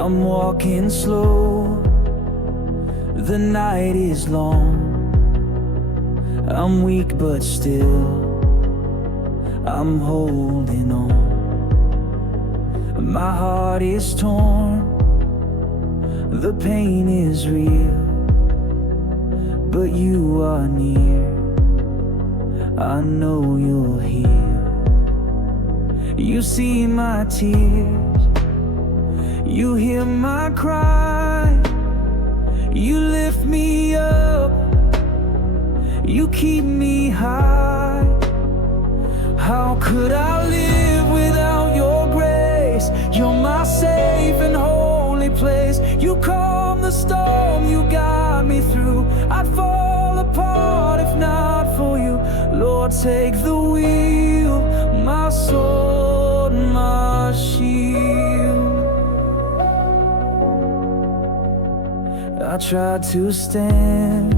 I'm walking slow, the night is long. I'm weak but still I'm holding on. My heart is torn, the pain is real, but you are near. I know you'll heal. You see my tears, you hear my cry. You lift me up, you keep me high. How could I live without your grace? You're my safe and holy place. You calm the storm, you guide me through. I'd fall apart if not for you. Lord, take the wheel, my sword, my shield. I tried to stand,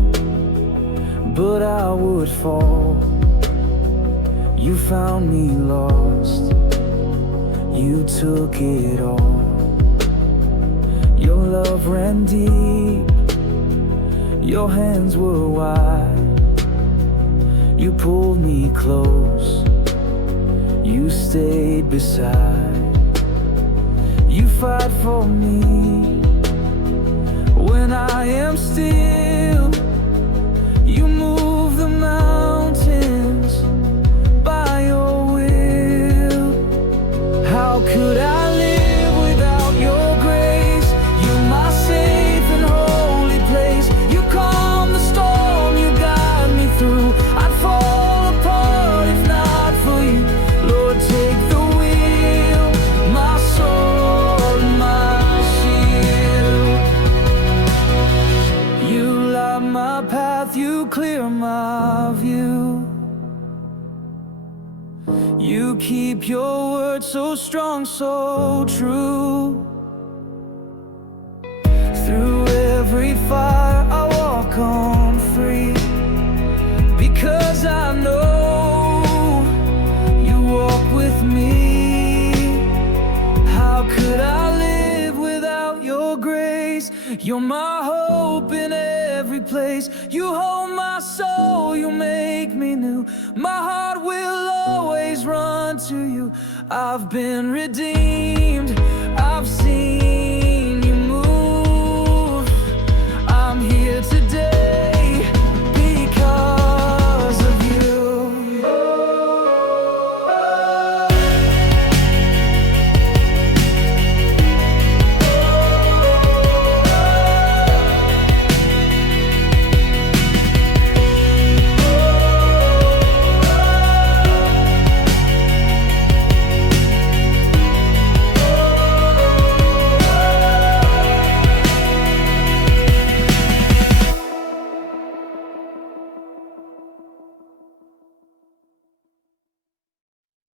but I would fall. You found me lost, you took it all. Your love ran deep, your hands were wide. You pulled me close, you stayed beside. You fight for me when I am still. You move the mountains by your will. How could I live without your grace? You're my safe and holy place. You calm the storm, you guide me through. I'd fall apart if not for you. Lord, take the wheel, my sword, my shield. You light my path, you clear my view. You keep your word so strong, so true. Through every fire I walk on free, because I know you walk with me. How could I live without your grace? You're my hope in every place. You hold my soul, you make me new. My heart will always run to you. I've been redeemed.